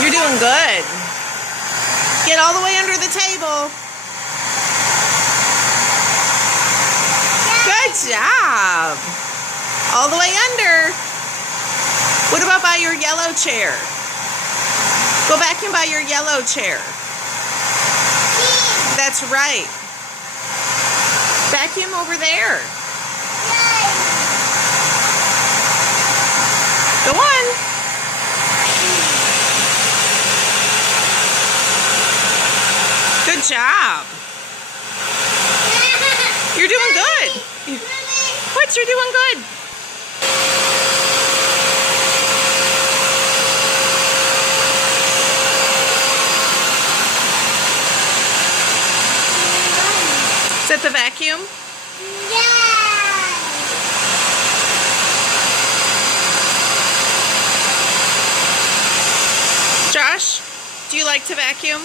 You're doing good. Get all the way under the table. Good job. All the way under. What about by your yellow chair? Go vacuum by your yellow chair. That's right. Vacuum over there. Go on. Good job. You're doing good. What? You're doing good. Is that the vacuum? Josh, do you like to vacuum?